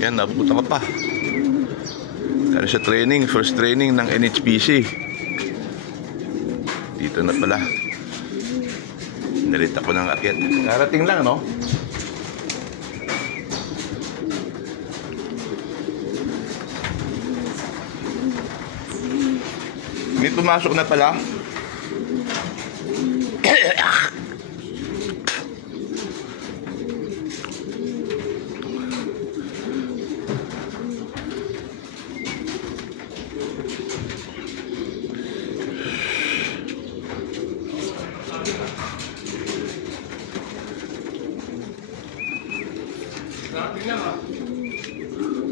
Yan, nabuta ka pa. Kaya sa training, first training ng NHPC. Dito na pala. Nalit ako ng akyat. Karating lang, no? May pumasok na pala.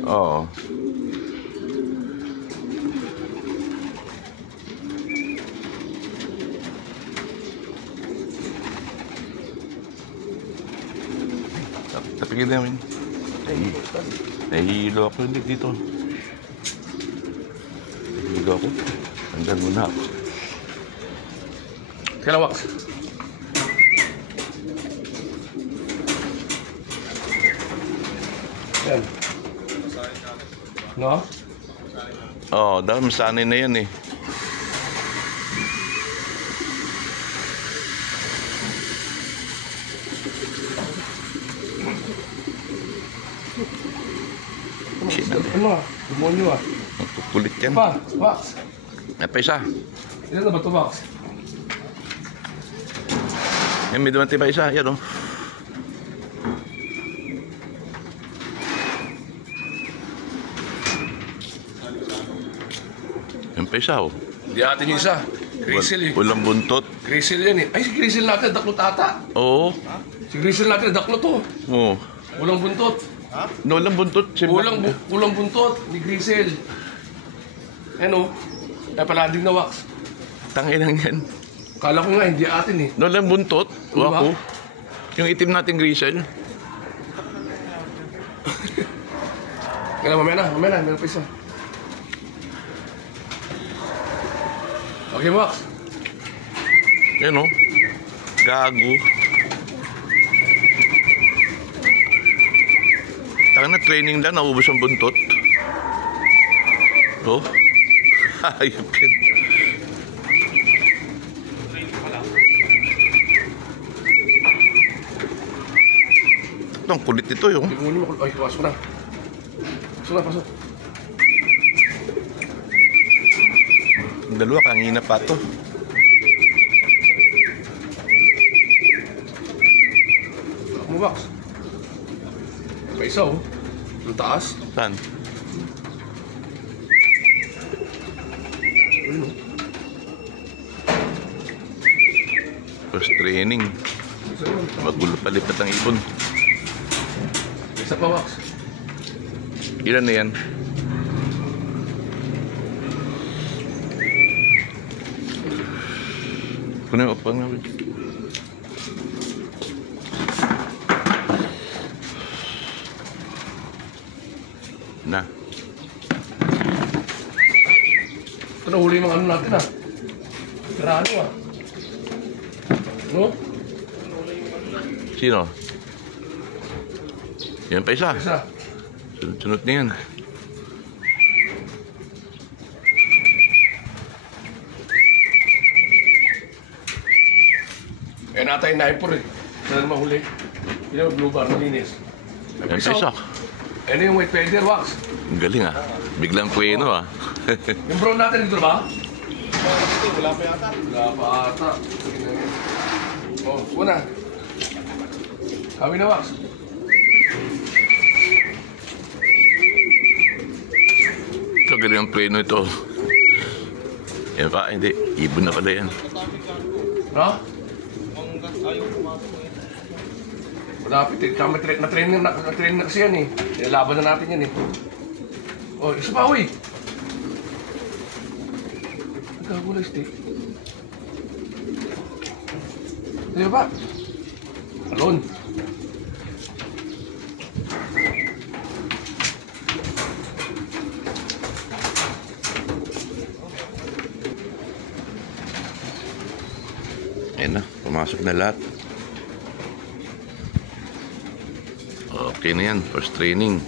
Oo. Tapigil namin. Nahihilo ako dito. Nahihilo ako. Hanggang muna ako. Kalawak. Yan. No? Oo, dahil masanay na yan eh. Ano ah? Demonyo ah. Kulit yan. Pa, Wax. May pa isa. Ilan na ba ito, Wax? Yan, may dumanti pa isa. Yan o. Yan pa isa o. Hindi atin yung isa. Grizzle eh. Walang buntot. Grizzle yan eh. Ay, si Grizzle natin, daklot ata. Oo. Si Grizzle natin, daklot to. Oo. Walang buntot. No, walang buntot. Walang buntot ni Grizzle. Ano? Ay pala din na, Wax. Tanginang yan. Kala ko nga, hindi atin eh. No, walang buntot. Diba? Wako. Yung itim nating grisel. Kaya mamaya na. Meron pa isa. Okay, Wax. Yan o. Gago. Taka na, training lang, naubos ang buntot. Oh. Ayop yan. Ito, ang kulit nito yung. Ay, pasok na. Pasok. Ang dalawa, kangina pa ito. Mo, Wax. May isa oh. Ang taas. Saan? Ano? First training. Magulo palipat ang ibon. May isa pa, Wax. Ilan na yan? Kunin mo pang namin. Na. Ito na huli mga ano natin ah. Karano ah. No? Sino? Yan pa isa. Isa. Sunod-sunod na yan. Eh natay na ipor eh. Saan mahuli? Yung blue bar na linis. Yan pa isa. Ano yung white feather, Wax? Ang galing ah. Biglang kweno ah. Yung brown natin dito ba? Wala pa yata. Wala pa ata. Oh, una. Kami na, Wax. Ito, galing ang kweno ito. Yan pa, hindi. Ibon na pala yan. No? Ayaw pumasok ngayon. Malapit eh. Na-train na kasi yan eh. Nilaban na natin yan eh. Oh, isa pa, uy! Nagkagulay, stick. Sige pa. Alon. Ayan na, pumasok na lahat. Okay na yan, first training.